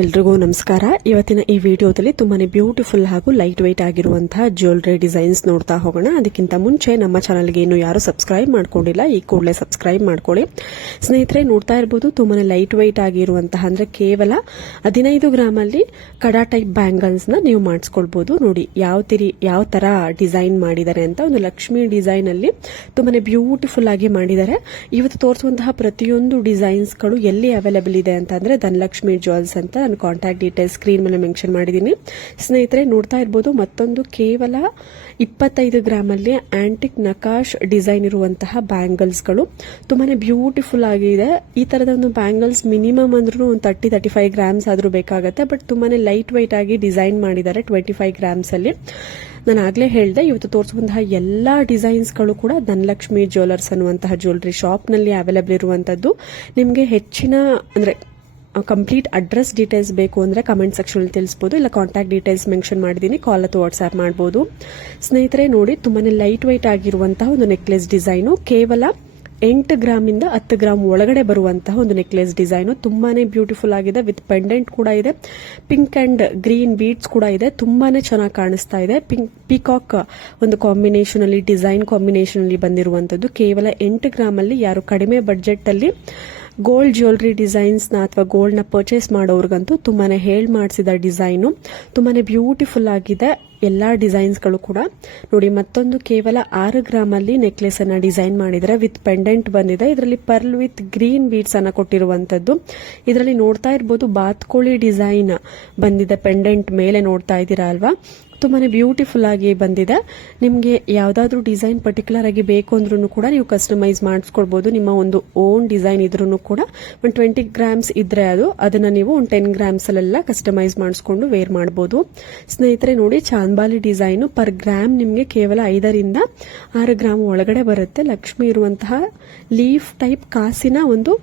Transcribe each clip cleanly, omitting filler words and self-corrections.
ಎಲ್ರಿಗೂ ನಮಸ್ಕಾರ. ಇವತ್ತಿನ ಈ ವಿಡಿಯೋದಲ್ಲಿ ತುಂಬಾನೇ ಬ್ಯೂಟಿಫುಲ್ ಹಾಗೂ ಲೈಟ್ ವೆಯ್ಟ್ ಆಗಿರುವಂತಹ ಜ್ಯುವೆಲರಿ ಡಿಸೈನ್ಸ್ ನೋಡ್ತಾ ಹೋಗೋಣ. ಅದಕ್ಕಿಂತ ಮುಂಚೆ ನಮ್ಮ ಚಾನಲ್ಗೆ ಇನ್ನು ಯಾರು ಸಬ್ಸ್ಕ್ರೈಬ್ ಮಾಡ್ಕೊಂಡಿಲ್ಲ, ಈ ಕೂಡಲೇ ಸಬ್ಸ್ಕ್ರೈಬ್ ಮಾಡ್ಕೊಳ್ಳಿ. ಸ್ನೇಹಿತರೆ, ನೋಡ್ತಾ ಇರಬಹುದು ತುಂಬಾನೇ ಲೈಟ್ ವೆಯ್ಟ್ ಆಗಿರುವಂತಹ ಅಂದ್ರೆ ಕೇವಲ 15 ಗ್ರಾಮ್ ಅಲ್ಲಿ ಕಡಾ ಟೈಪ್ ಬ್ಯಾಂಗಲ್ಸ್ ನ ನೀವು ಮಾಡಿಸ್ಕೊಳ್ಬಹುದು. ನೋಡಿ ಯಾವ ತರ ಡಿಸೈನ್ ಮಾಡಿದ್ದಾರೆ ಅಂತ. ಒಂದು ಲಕ್ಷ್ಮಿ ಡಿಸೈನ್ ಅಲ್ಲಿ ತುಂಬಾನೇ ಬ್ಯೂಟಿಫುಲ್ ಆಗಿ ಮಾಡಿದ್ದಾರೆ. ಇವತ್ತು ತೋರಿಸುವಂತಹ ಪ್ರತಿಯೊಂದು ಡಿಸೈನ್ಸ್ ಗಳು ಎಲ್ಲಿ ಅವೈಲೇಬಲ್ ಇದೆ ಅಂತ ಅಂದ್ರೆ ಧನಲಕ್ಷ್ಮಿ ಜ್ಯುವೆಲ್ಸ್ ಅಂತ ನಾನು ಕಾಂಟ್ಯಾಕ್ಟ್ ಡೀಟೇಲ್ಸ್ ಸ್ಕ್ರೀನ್ ಮೇಲೆ ಮೆನ್ಷನ್ ಮಾಡಿದ್ದೀನಿ. ಸ್ನೇಹಿತರೆ, ನೋಡ್ತಾ ಇರಬಹುದು ಮತ್ತೊಂದು ಕೇವಲ 25 ಗ್ರಾಮ್ ಅಲ್ಲಿ ಆಂಟಿಕ್ ನಕಾಶ್ ಡಿಸೈನ್ ಇರುವಂತಹ ಬ್ಯಾಂಗಲ್ಸ್ ಗಳು ತುಂಬಾನೇ ಬ್ಯೂಟಿಫುಲ್ ಆಗಿದೆ. ಈ ತರದ ಒಂದು ಬ್ಯಾಂಗಲ್ಸ್ ಮಿನಿಮಮ್ ಅಂದ್ರೂ ಒಂದು 30-35 ಗ್ರಾಮ್ಸ್ ಆದ್ರೂ ಬೇಕಾಗುತ್ತೆ. ಬಟ್ ತುಂಬಾನೇ ಲೈಟ್ ವೈಟ್ ಆಗಿ ಡಿಸೈನ್ ಮಾಡಿದ್ದಾರೆ 25 ಗ್ರಾಮ್ಸ್ ಅಲ್ಲಿ. ನಾನು ಆಗ್ಲೇ ಹೇಳಿದೆ, ಇವತ್ತು ತೋರಿಸುವಂತಹ ಎಲ್ಲಾ ಡಿಸೈನ್ಸ್ ಗಳು ಕೂಡ ಧನಲಕ್ಷ್ಮಿ ಜ್ಯುವೆಲರ್ಸ್ ಅನ್ನುವಂತಹ ಜ್ಯುವೆಲರಿ ಶಾಪ್ ನಲ್ಲಿ ಅವೈಲೇಬಲ್ ಇರುವಂತದ್ದು. ನಿಮಗೆ ಹೆಚ್ಚಿನ ಅಂದ್ರೆ ಕಂಪ್ಲೀಟ್ ಅಡ್ರೆಸ್ ಡೀಟೇಲ್ಸ್ ಬೇಕು ಅಂದ್ರೆ ಕಮೆಂಟ್ ಸೆಕ್ಷನ್ ಅಲ್ಲಿ ತಿಳಿಸಬಹುದು, ಇಲ್ಲ ಕಾಂಟ್ಯಾಕ್ಟ್ ಡೀಟೇಲ್ಸ್ ಮೆನ್ಷನ್ ಮಾಡಿದೀನಿ, ಕಾಲ್ ಅಥವಾ ವಾಟ್ಸ್ಆಪ್ ಮಾಡಬಹುದು. ಸ್ನೇಹಿತರೆ ನೋಡಿ, ತುಂಬಾನೇ ಲೈಟ್ ವೈಟ್ ಆಗಿರುವಂತಹ ಒಂದು ನೆಕ್ಲೆಸ್ ಡಿಸೈನು. ಕೇವಲ 8 ಗ್ರಾಮ್ ಇಂದ 10 ಗ್ರಾಮ್ ಒಳಗಡೆ ಬರುವಂತಹ ಒಂದು ನೆಕ್ಲೆಸ್ ಡಿಸೈನು. ತುಂಬಾನೇ ಬ್ಯೂಟಿಫುಲ್ ಆಗಿದೆ. ವಿತ್ ಪೆಂಡೆಂಟ್ ಕೂಡ ಇದೆ, ಪಿಂಕ್ ಅಂಡ್ ಗ್ರೀನ್ ಬೀಡ್ಸ್ ಕೂಡ ಇದೆ. ತುಂಬಾನೇ ಚೆನ್ನಾಗಿ ಕಾಣಿಸ್ತಾ ಇದೆ. ಪಿಕಾಕ್ ಒಂದು ಕಾಂಬಿನೇಷನ್ ಅಲ್ಲಿ, ಡಿಸೈನ್ ಕಾಂಬಿನೇಷನ್ ಅಲ್ಲಿ ಬಂದಿರುವಂತದ್ದು. ಕೇವಲ 8 ಗ್ರಾಮ್ ಅಲ್ಲಿ ಯಾರು ಕಡಿಮೆ ಬಡ್ಜೆಟ್ ಅಲ್ಲಿ ಗೋಲ್ಡ್ ಜ್ಯುವೆಲರಿ ಡಿಸೈನ್ಸ್ ನ ಅಥವಾ ಗೋಲ್ಡ್ ನ ಪರ್ಚೇಸ್ ಮಾಡೋರ್ಗಂತೂ ತುಂಬಾನೇ ಮಾಡಿಸಿದ ಡಿಸೈನು. ತುಂಬಾನೇ ಬ್ಯೂಟಿಫುಲ್ ಆಗಿದೆ ಎಲ್ಲಾ ಡಿಸೈನ್ಸ್ ಗಳು ಕೂಡ. ನೋಡಿ, ಮತ್ತೊಂದು ಕೇವಲ 6 ಗ್ರಾಮ್ ಅಲ್ಲಿ ನೆಕ್ಲೆಸ್ ಅನ್ನ ಡಿಸೈನ್ ಮಾಡಿದರೆ ವಿತ್ ಪೆಂಡೆಂಟ್ ಬಂದಿದೆ. ಇದರಲ್ಲಿ ಪರ್ಲ್ ವಿತ್ ಗ್ರೀನ್ ಬೀಡ್ಸ್ ಅನ್ನ ಕೊಟ್ಟಿರುವಂತದ್ದು. ಇದರಲ್ಲಿ ನೋಡ್ತಾ ಇರಬಹುದು ಬಾತ್ಕೋಳಿ ಡಿಸೈನ್ ಬಂದಿದೆ ಪೆಂಡೆಂಟ್ ಮೇಲೆ, ನೋಡ್ತಾ ಇದ್ದೀರಾ ಅಲ್ವಾ. ತುಂಬಾನೇ ಬ್ಯೂಟಿಫುಲ್ ಆಗಿ ಬಂದಿದೆ. ನಿಮಗೆ ಯಾವ್ದಾದ್ರು ಡಿಸೈನ್ ಪರ್ಟಿಕ್ಯುಲರ್ ಆಗಿ ಬೇಕು ಅಂದ್ರೂ ಕೂಡ ನೀವು ಕಸ್ಟಮೈಸ್ ಮಾಡಿಸ್ಕೊಳ್ಬಹುದು. ನಿಮ್ಮ ಒಂದು ಓನ್ ಡಿಸೈನ್ ಇದ್ರೂ ಕೂಡ ಒಂದು 20 ಗ್ರಾಮ್ಸ್ ಇದ್ರೆ ಅದನ್ನ ನೀವು ಒಂದು 10 ಗ್ರಾಮ್ಸ್ ಅಲ್ಲೆಲ್ಲ ಕಸ್ಟಮೈಸ್ ಮಾಡಿಸ್ಕೊಂಡು ವೇರ್ ಮಾಡಬಹುದು. ಸ್ನೇಹಿತರೆ ನೋಡಿ, ಚಾಂದ್ಬಾಲಿ ಡಿಸೈನ್ ಪರ್ ಗ್ರಾಮ್ ನಿಮಗೆ ಕೇವಲ 5ರಿಂದ 6 ಗ್ರಾಮ್ ಒಳಗಡೆ ಬರುತ್ತೆ. ಲಕ್ಷ್ಮಿ ಇರುವಂತಹ ಲೀಫ್ ಟೈಪ್ ಕಾಸಿನ ಒಂದು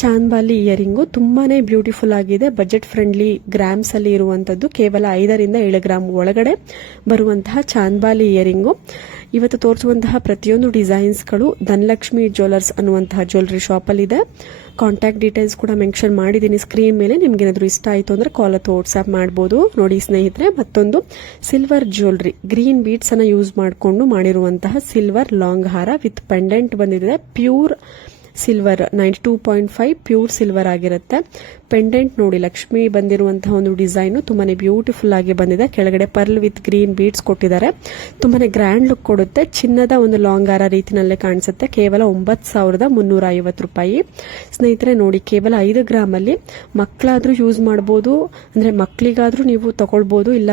ಚಾಂದ್ಬಾಲಿ ಇಯರಿಂಗು ತುಂಬಾನೇ ಬ್ಯೂಟಿಫುಲ್ ಆಗಿದೆ. ಬಜೆಟ್ ಫ್ರೆಂಡ್ಲಿ ಗ್ರಾಮ್ಸ್ ಅಲ್ಲಿ ಇರುವಂತದ್ದು. ಕೇವಲ 5ರಿಂದ 7 ಗ್ರಾಮ್ ಒಳಗಡೆ ಬರುವಂತಹ ಚಾಂದ್ಬಾಲಿ ಇಯರಿಂಗು. ಇವತ್ತು ತೋರಿಸುವಂತಹ ಪ್ರತಿಯೊಂದು ಡಿಸೈನ್ಸ್ ಗಳು ಧನಲಕ್ಷ್ಮಿ ಜ್ಯುವೆಲರ್ಸ್ ಅನ್ನುವಂತಹ ಜ್ಯುವೆಲರಿ ಶಾಪ್ ಅಲ್ಲಿ ಇದೆ. ಕಾಂಟ್ಯಾಕ್ಟ್ ಡೀಟೇಲ್ಸ್ ಕೂಡ ಮೆನ್ಷನ್ ಮಾಡಿದ್ದೀನಿ ಸ್ಕ್ರೀನ್ ಮೇಲೆ. ನಿಮ್ಗೆ ಏನಾದ್ರು ಇಷ್ಟ ಆಯ್ತು ಅಂದ್ರೆ ಕಾಲ್ ಅಥವಾ ವಾಟ್ಸ್ಆಪ್ ಮಾಡಬಹುದು. ನೋಡಿ ಸ್ನೇಹಿತರೆ, ಮತ್ತೊಂದು ಸಿಲ್ವರ್ ಜ್ಯುವೆಲರಿ, ಗ್ರೀನ್ ಬೀಡ್ಸ್ ಅನ್ನ ಯೂಸ್ ಮಾಡಿಕೊಂಡು ಮಾಡಿರುವಂತಹ ಸಿಲ್ವರ್ ಲಾಂಗ್ ಹಾರ ವಿತ್ ಪೆಂಡೆಂಟ್ ಬಂದಿದೆ. ಪ್ಯೂರ್ ಸಿಲ್ವರ್ 92.5 ಪ್ಯೂರ್ ಸಿಲ್ವರ್ ಆಗಿರುತ್ತೆ. ಪೆಂಡೆಂಟ್ ನೋಡಿ, ಲಕ್ಷ್ಮಿ ಬಂದಿರುವಂತಹ ಒಂದು ಡಿಸೈನ್ ತುಂಬಾನೇ ಬ್ಯೂಟಿಫುಲ್ ಆಗಿ ಬಂದಿದೆ. ಕೆಳಗಡೆ ಪರ್ಲ್ ವಿತ್ ಗ್ರೀನ್ ಬೀಡ್ಸ್ ಕೊಟ್ಟಿದ್ದಾರೆ. ತುಂಬಾನೇ ಗ್ರ್ಯಾಂಡ್ ಲುಕ್ ಕೊಡುತ್ತೆ. ಚಿನ್ನದ ಒಂದು ಲಾಂಗ್ ಹಾರ ರೀತಿನಲ್ಲೇ ಕಾಣಿಸುತ್ತೆ. ಕೇವಲ 9,350 ರೂಪಾಯಿ. ಸ್ನೇಹಿತರೆ ನೋಡಿ, ಕೇವಲ 5 ಗ್ರಾಮ್ ಅಲ್ಲಿ ಮಕ್ಕಳಾದ್ರೂ ಯೂಸ್ ಮಾಡಬಹುದು, ಅಂದ್ರೆ ಮಕ್ಕಳಿಗಾದ್ರೂ ನೀವು ತಗೊಳ್ಬಹುದು, ಇಲ್ಲ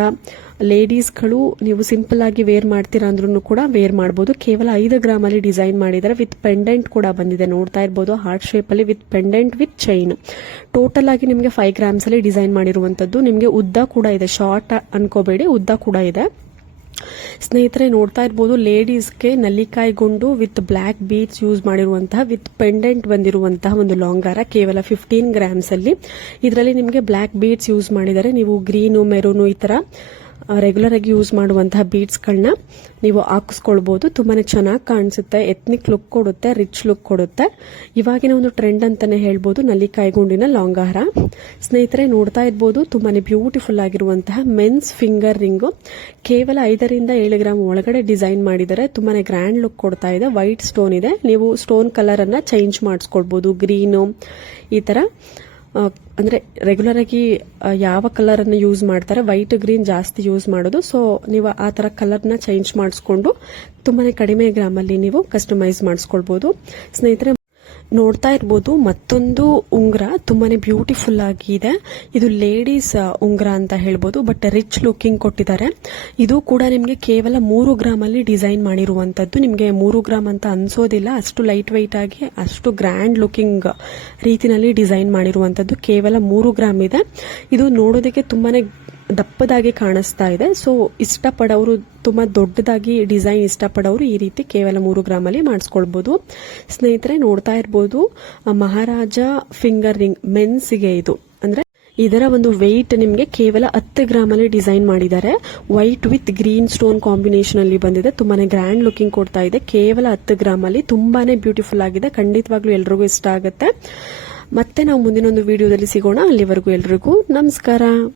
ಲೇಡೀಸ್ಗಳು ನೀವು ಸಿಂಪಲ್ ಆಗಿ ವೇರ್ ಮಾಡ್ತೀರಾ ಅಂದ್ರೂ ಕೂಡ ವೇರ್ ಮಾಡಬಹುದು. ಕೇವಲ 5 ಗ್ರಾಮ್ ಅಲ್ಲಿ ಡಿಸೈನ್ ಮಾಡಿದ್ದಾರೆ. ವಿತ್ ಪೆಂಡೆಂಟ್ ಕೂಡ ಬಂದಿದೆ, ನೋಡ್ತಾ ಇರಬಹುದು ಹಾರ್ಟ್ ಶೇಪ್ ಅಲ್ಲಿ with pendant with chain. Total ಆಗಿ ನಿಮಗೆ 5 ಗ್ರಾಮ್ಸ್ ಅಲ್ಲಿ ಡಿಸೈನ್ ಮಾಡಿರುವಂತದ್ದು. ನಿಮಗೆ ಉದ್ದ ಕೂಡ ಇದೆ, ಶಾರ್ಟ್ ಅನ್ಕೋಬೇಡಿ, ಉದ್ದ ಕೂಡ ಇದೆ. ಸ್ನೇಹಿತರೆ ನೋಡ್ತಾ ಇರಬಹುದು ಲೇಡೀಸ್ಗೆ ನಲ್ಲಿಕಾಯಿ ಗುಂಡು ವಿತ್ ಬ್ಲಾಕ್ ಬೀಡ್ಸ್ ಯೂಸ್ ಮಾಡಿರುವಂತಹ ವಿತ್ ಪೆಂಡೆಂಟ್ ಬಂದಿರುವಂತಹ ಒಂದು ಲಾಂಗ್ ಹಾರ. ಕೇವಲ 15 ಗ್ರಾಮ್ಸ್ ಅಲ್ಲಿ. ಇದರಲ್ಲಿ ನಿಮಗೆ ಬ್ಲಾಕ್ ಬೀಡ್ಸ್ ಯೂಸ್ ಮಾಡಿದರೆ ನೀವು ಗ್ರೀನು ಮೆರೂನು ಈ ತರ ರೆಗ್ಯುಲರ್ ಆಗಿ ಯೂಸ್ ಮಾಡುವಂತಹ ಬೀಡ್ಸ್ ಗಳನ್ನ ನೀವು ಹಾಕಿಸ್ಕೊಳ್ಬಹುದು. ತುಂಬಾನೇ ಚೆನ್ನಾಗಿ ಕಾಣಿಸುತ್ತೆ, ಎತ್ನಿಕ್ ಲುಕ್ ಕೊಡುತ್ತೆ, ರಿಚ್ ಲುಕ್ ಕೊಡುತ್ತೆ. ಇವಾಗಿನ ಒಂದು ಟ್ರೆಂಡ್ ಅಂತಾನೆ ಹೇಳ್ಬಹುದು ನಲ್ಲಿಕಾಯಿ ಗುಂಡಿನ ಲಾಂಗ್ ಹಾರ. ಸ್ನೇಹಿತರೆ ನೋಡ್ತಾ ಇರಬಹುದು ತುಂಬಾನೇ ಬ್ಯೂಟಿಫುಲ್ ಆಗಿರುವಂತಹ ಮೆನ್ಸ್ ಫಿಂಗರ್ ರಿಂಗು. ಕೇವಲ 5ರಿಂದ 7 ಗ್ರಾಮ್ ಒಳಗಡೆ ಡಿಸೈನ್ ಮಾಡಿದರೆ ತುಂಬಾನೇ ಗ್ರ್ಯಾಂಡ್ ಲುಕ್ ಕೊಡ್ತಾ ಇದೆ. ವೈಟ್ ಸ್ಟೋನ್ ಇದೆ, ನೀವು ಸ್ಟೋನ್ ಕಲರ್ ಅನ್ನ ಚೇಂಜ್ ಮಾಡಿಸ್ಕೊಳ್ಬಹುದು. ಗ್ರೀನು ಈ ತರ, ಅಂದ್ರೆ ರೆಗ್ಯುಲರ್ ಆಗಿ ಯಾವ ಕಲರ್ ಅನ್ನು ಯೂಸ್ ಮಾಡ್ತಾರೆ, ವೈಟ್ ಗ್ರೀನ್ ಜಾಸ್ತಿ ಯೂಸ್ ಮಾಡೋದು. ಸೊ ನೀವು ಆ ತರ ಕಲರ್ ನ ಚೇಂಜ್ ಮಾಡಿಸ್ಕೊಂಡು ತುಂಬಾನೇ ಕಡಿಮೆ ಗ್ರಾಮ್ ಅಲ್ಲಿ ನೀವು ಕಸ್ಟಮೈಸ್ ಮಾಡಿಸ್ಕೊಳ್ಬಹುದು. ಸ್ನೇಹಿತರೆ ನೋಡ್ತಾ ಇರಬಹುದು ಮತ್ತೊಂದು ಉಂಗ್ರ ತುಂಬಾನೇ ಬ್ಯೂಟಿಫುಲ್ ಆಗಿದೆ. ಇದು ಲೇಡೀಸ್ ಉಂಗ್ರ ಅಂತ ಹೇಳ್ಬೋದು, ಬಟ್ ರಿಚ್ ಲುಕಿಂಗ್ ಕೊಟ್ಟಿದ್ದಾರೆ. ಇದು ಕೂಡ ನಿಮಗೆ ಕೇವಲ 3 ಗ್ರಾಮ್ ಅಲ್ಲಿ ಡಿಸೈನ್ ಮಾಡಿರುವಂತದ್ದು. ನಿಮಗೆ 3 ಗ್ರಾಮ್ ಅಂತ ಅನ್ಸೋದಿಲ್ಲ, ಅಷ್ಟು ಲೈಟ್ ವೈಟ್ ಆಗಿ ಅಷ್ಟು ಗ್ರ್ಯಾಂಡ್ ಲುಕಿಂಗ್ ರೀತಿನಲ್ಲಿ ಡಿಸೈನ್ ಮಾಡಿರುವಂತದ್ದು. ಕೇವಲ 3 ಗ್ರಾಮ್ ಇದೆ. ಇದು ನೋಡೋದಕ್ಕೆ ತುಂಬಾನೇ ದಪ್ಪದಾಗಿ ಕಾಣಿಸ್ತಾ ಇದೆ. ಸೊ ಇಷ್ಟಪಡೋರು, ತುಂಬಾ ದೊಡ್ಡದಾಗಿ ಡಿಸೈನ್ ಇಷ್ಟಪಡೋರು ಈ ರೀತಿ ಕೇವಲ 3 ಗ್ರಾಮ್ ಅಲ್ಲಿ ಮಾಡಿಸ್ಕೊಳ್ಬಹುದು. ಸ್ನೇಹಿತರೆ ನೋಡ್ತಾ ಇರಬಹುದು ಮಹಾರಾಜ ಫಿಂಗರ್ ರಿಂಗ್ ಮೆನ್ಸ್ಗೆ ಇದು. ಅಂದ್ರೆ ಇದರ ಒಂದು ವೆಯ್ಟ್ ನಿಮಗೆ ಕೇವಲ 10 ಗ್ರಾಮ್ ಅಲ್ಲಿ ಡಿಸೈನ್ ಮಾಡಿದ್ದಾರೆ. White with green stone combination ಅಲ್ಲಿ ಬಂದಿದೆ. ತುಂಬಾನೇ ಗ್ರ್ಯಾಂಡ್ ಲುಕಿಂಗ್ ಕೊಡ್ತಾ ಇದೆ. ಕೇವಲ 10 ಗ್ರಾಮ್ ಅಲ್ಲಿ ತುಂಬಾನೇ ಬ್ಯೂಟಿಫುಲ್ ಆಗಿದೆ. ಖಂಡಿತವಾಗ್ಲೂ ಎಲ್ರಿಗೂ ಇಷ್ಟ ಆಗುತ್ತೆ. ಮತ್ತೆ ನಾವು ಮುಂದಿನೊಂದು ವಿಡಿಯೋದಲ್ಲಿ ಸಿಗೋಣ. ಅಲ್ಲಿವರೆಗೂ ಎಲ್ರಿಗೂ ನಮಸ್ಕಾರ.